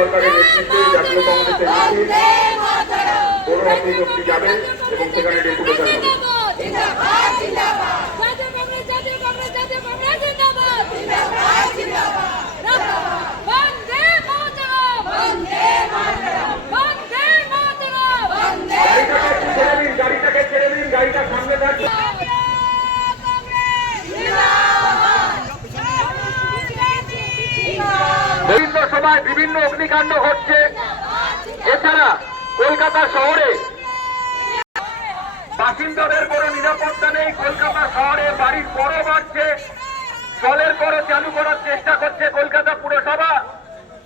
সরকারের নেতৃত্বে জাতীয় কংগ্রেসের বড় অফিস অব্দি যাবে এবং সেখানে ডেপুটেশন হবে। গাড়িটাকে ছেড়ে দিন, গাড়িটা সামনে থাকবে। বিভিন্ন সময় বিভিন্ন অগ্নিকাণ্ড ঘটছে। এছাড়া কলকাতা শহরে বাসিন্দাদের কোনো নিরাপত্তা নেই। কলকাতা শহরে বাড়ির বড় বাড়ছে, জলের করো চালু করার চেষ্টা করছে কলকাতা পুরসভা,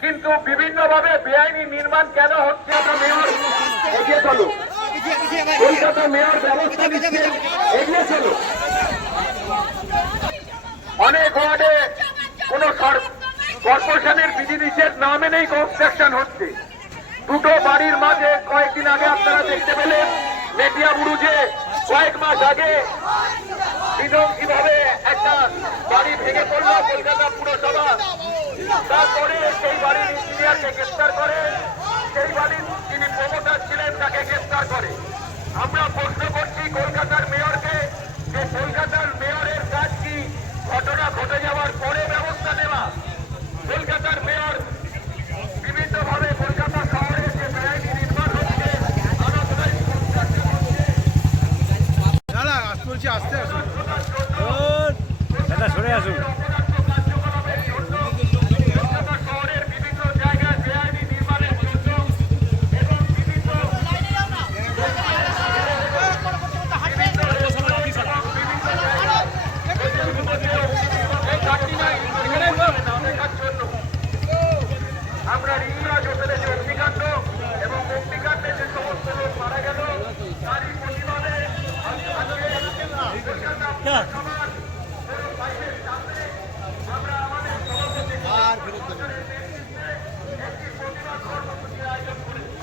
কিন্তু বিভিন্নভাবে বেআইনি নির্মাণ কেন হচ্ছে আমরা মেয়র এগিয়ে চলো, কলকাতা মেয়র ব্যবস্থা নিচ্ছে, এগিয়ে চলো। অনেক ওয়ার্ডে কোন কর্পোরেশনের বিধিনিষেধ না মেনেই কনস্ট্রাকশন হচ্ছে। দুটো বাড়ির মাঝে কয়েকদিন আগে আপনারা দেখতে পেলেন মেটিয়া বুরুজে কয়েক মাস আগে কিভাবে একটা বাড়ি ভেঙে পড়ল কলকাতা পুরসভা। তারপরে সেই বাড়ির ইঞ্জিনিয়ারকে গ্রেফতার করে, সেই বাড়ির যিনি প্রমোটার ছিলেন তাকে গ্রেফতার করে। আমরা প্রশ্ন করছি কলকাতার মেয়রকে যে কলকাতার মেয়রের কাজ কি ঘটনা ঘটে যাওয়ার পরে ব্যবস্থা নেওয়া? কলকাতার মেয়র বিভিন্নভাবে কলকাতা শহরে যে বেআইনি নির্মাণ হচ্ছে, আস্তে আসুন, সরে আসুন। আমরা রিংরাজ হোটেলে যে অগ্নিকাণ্ড এবং অগ্নিকাণ্ডে যে সমস্ত লোক মারা গেল তারই প্রতিবাদে আমরা আমাদের একটি প্রতিবাদ কর্মসূচির আয়োজন করেছি।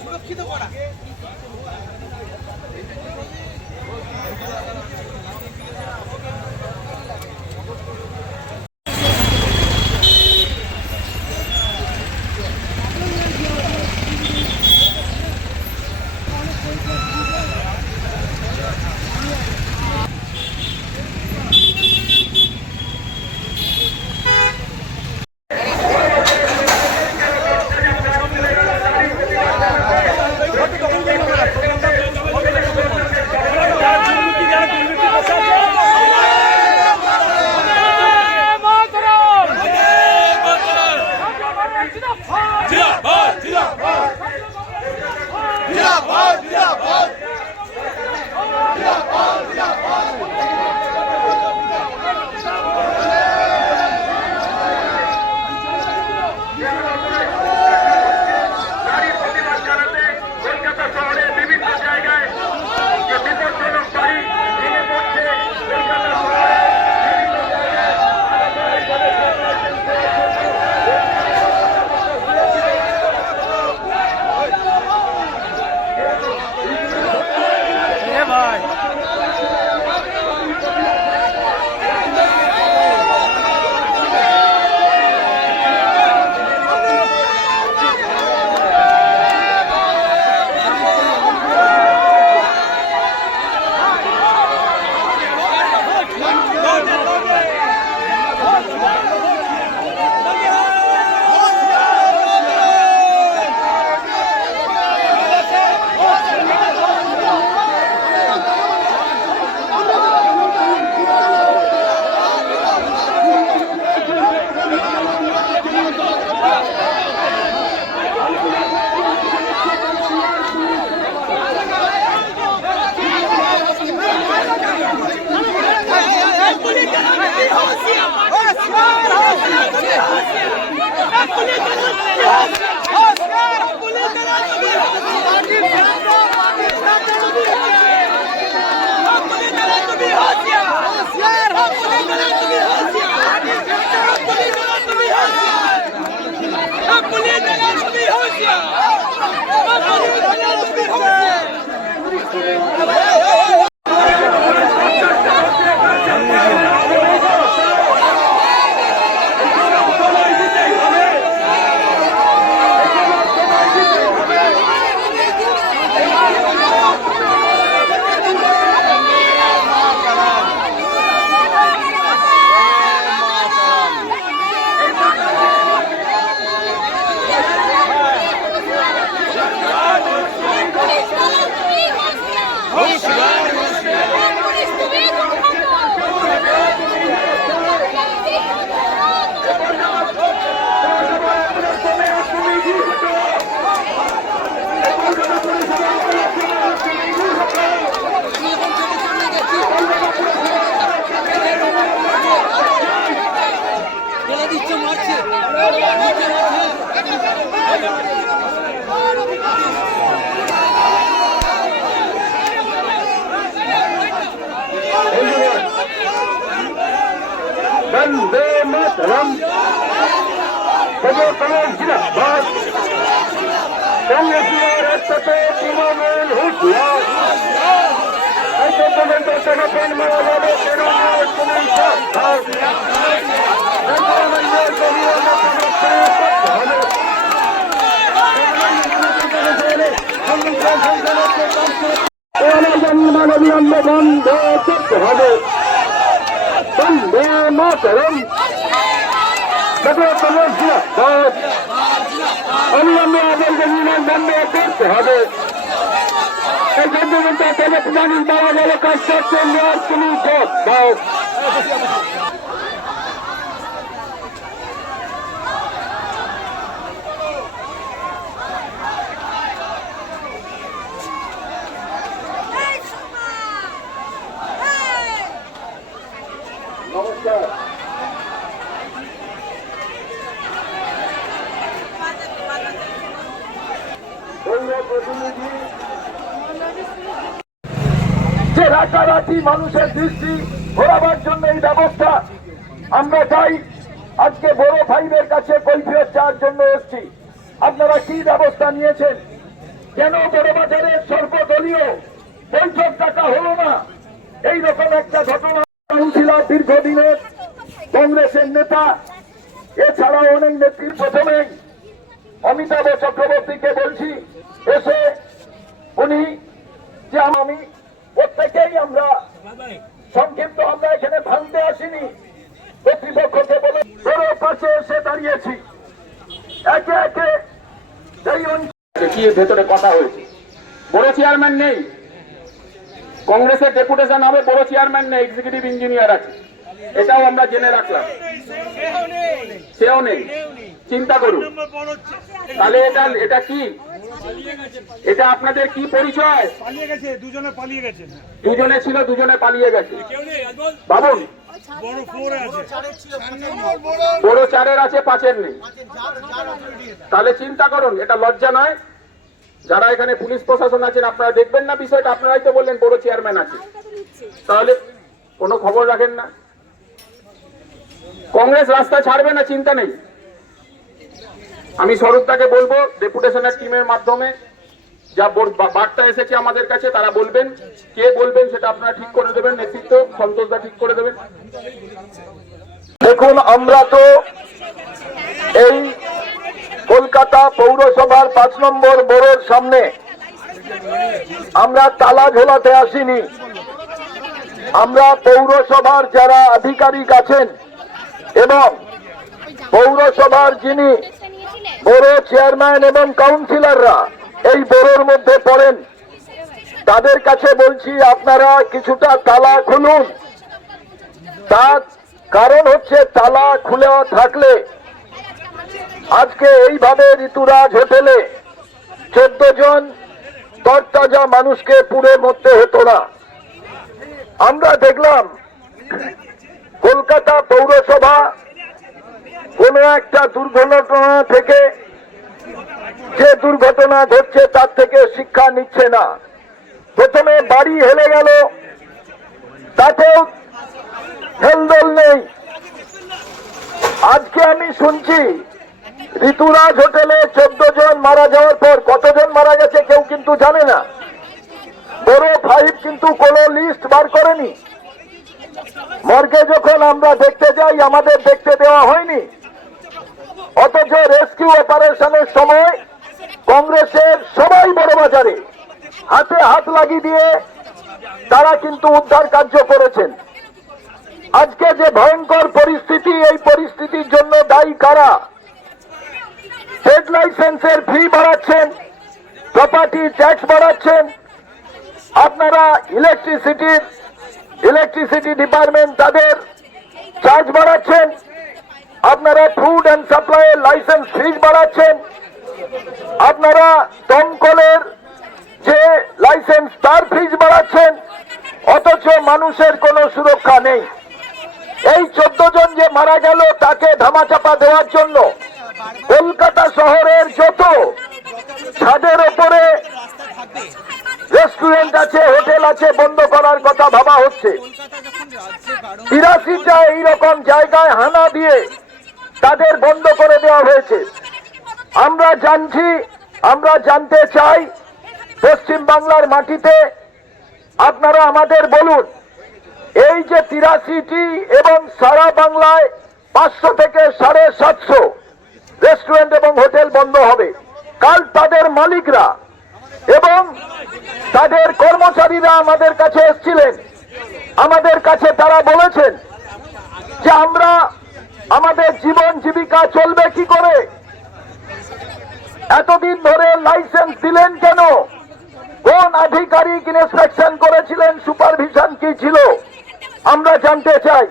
সুরক্ষিত করা वंदे मातरम जिंदाबाद कांग्रेस একসাথে তৃণমূল হুঁশিয়ার এত পর্যন্ত সেনাপেন মারা যাবে তৃণমূল তুমি মানবী আন্দোলন বন্ধ করতে হবে वंदे मातरम অবিলম্বে আমাদেরকে বিমান বন্ধ করতে হবে এই যুদ্ধযুদ্ধ মানুষ মারা গেলে কাজ করছেন তুমি দাও নমস্কার প্রতিনিধি যে রাতারাতি মানুষের দৃষ্টি ঘোরাবার জন্য এই ব্যবস্থা আমরা চাই আজকে বড় ভাইদের কাছে কৈফিয়ত চাওয়ার জন্য এসেছি আপনারা কি ব্যবস্থা নিয়েছেন কেন বড় বাজারের সর্বদলীয় বৈঠক ডাকা হলো না এইরকম একটা ঘটনা ছিল দীর্ঘদিনের কংগ্রেসের নেতা এছাড়াও অনেক নেত্রীর প্রথমে অমিতাভ চক্রবর্তীকে বলছি এসে উনি যে আমি প্রত্যেকেই আমরা সংক্ষিপ্ত আমরা এখানে ভাঙতে আসিনি কর্তৃপক্ষকে বলে বড় পাশে এসে দাঁড়িয়েছি একে একে সেই কি ভেতরে কথা হয়েছে বড় চেয়ারম্যান নেই কংগ্রেসের ডেপুটেশন হবে বড় চেয়ারম্যান নেই এক্সিকিউটিভ ইঞ্জিনিয়ার আছে এটাও আমরা জেনে রাখলাম সেও নেই চিন্তা করুন তাহলে এটা কি এটা আপনাদের কি পরিচয় দুজনে ছিল দুজনে পালিয়ে গেছে বাবুন বড় চারের আছে পাঁচের নেই তাহলে চিন্তা করুন এটা লজ্জা নয় যারা এখানে পুলিশ প্রশাসন আছেন আপনারা দেখবেন না বিষয়টা আপনারাই তো বললেন বড় চেয়ারম্যান আছে তাহলে কোনো খবর রাখেন না কংগ্রেস রাস্তা ছাড়বে না চিন্তা নেই আমি স্বরূপদাকে বলবো ডেপুটেশনের টিমের মাধ্যমে যা বার্তা এসেছে আমাদের কাছে তারা বলবেন কে বলবেন সেটা আপনারা ঠিক করে দেবেন নেতৃত্ব সন্তোষদা ঠিক করে দেবেন দেখুন আমরা তো এই কলকাতা পৌরসভার 5 নম্বর বড়োর সামনে আমরা তালা ঝোলাতে আসিনি আমরা পৌরসভার যারা আধিকারিক আছেন এবং পৌরসভার যিনি বড় চেয়ারম্যান এবং কাউন্সিলররা এই বড়োর মধ্যে পড়েন তাদের কাছে বলছি আপনারা কিছুটা তালা খুলুন তার কারণ হচ্ছে তালা খুলে থাকলে আজকে এইভাবে ঋতুরাজ হোটেলে 14 জন তরতাজা মানুষকে পুড়ে মরতে হতো না আমরা দেখলাম কলকাতা পৌরসভা কোন একটা দুর্ঘটনা থেকে যে দুর্ঘটনা ঘটছে তার থেকে শিক্ষা নিচ্ছে না প্রথমে বাড়ি হেলে গেল তাতেও হেলদোল নেই আজকে আমি শুনছি ঋতুরাজ হোটেলে 14 জন মারা যাওয়ার পর কতজন মারা গেছে কেউ কিন্তু জানে না বড় 5 কিন্তু কোনো লিস্ট বার করেনি মর্গে যখন আমরা দেখতে যাই আমাদের দেখতে দেওয়া হয়নি অথচ রেস্কিউ অপারেশনের সময় কংগ্রেসের সবাই বড় বাজারে হাতে হাত লাগিয়ে দিয়ে তারা কিন্তু উদ্ধার কার্য করেছেন আজকে যে ভয়ঙ্কর পরিস্থিতি এই পরিস্থিতির জন্য দায়ী কারা ট্রেড লাইসেন্সের ফি বাড়াচ্ছেন প্রপার্টি ট্যাক্স বাড়াচ্ছেন আপনারা ইলেকট্রিসিটি ডিপার্টমেন্ট তাদের চার্জ বাড়াচ্ছেন আপনারা ফুড অ্যান্ড সাপ্লাই লাইসেন্স ফিজ বাড়াচ্ছেন আপনারা দমকলের যে লাইসেন্স তার ফিজ বাড়াচ্ছেন, অথচ মানুষের কোনো সুরক্ষা নেই। এই 14 জন যে মারা গেল তাকে ধামাচাপা দেওয়ার জন্য কলকাতা শহরের যত ছাদের ওপরে রেস্টুরেন্ট আছে, হোটেল আছে, বন্ধ করার কথা ভাবা হচ্ছে। 83টা এইরকম জায়গায় হানা দিয়ে তাদের বন্ধ করে দেওয়া হয়েছে। আমরা জানছি, আমরা জানতে চাই, পশ্চিম বাংলার মাটিতে আপনারা আমাদের বলুন, এই যে 83টি এবং সারা বাংলায় 500 থেকে 750 রেস্টুরেন্ট এবং হোটেল বন্ধ হবে, কাল তাদের মালিকরা এবং তাদের কর্মচারীরা আমাদের কাছে এসেছিলেন। আমাদের কাছে তারা বলেছেন যে আমরা আমাদের জীবন জীবিকা চলবে কি করে, এতদিন ধরে লাইসেন্স দিলেন কেন, কোন আধিকারিক ইন্সপেকশন করেছিলেন, সুপারভিশন কি ছিল, আমরা জানতে চাই।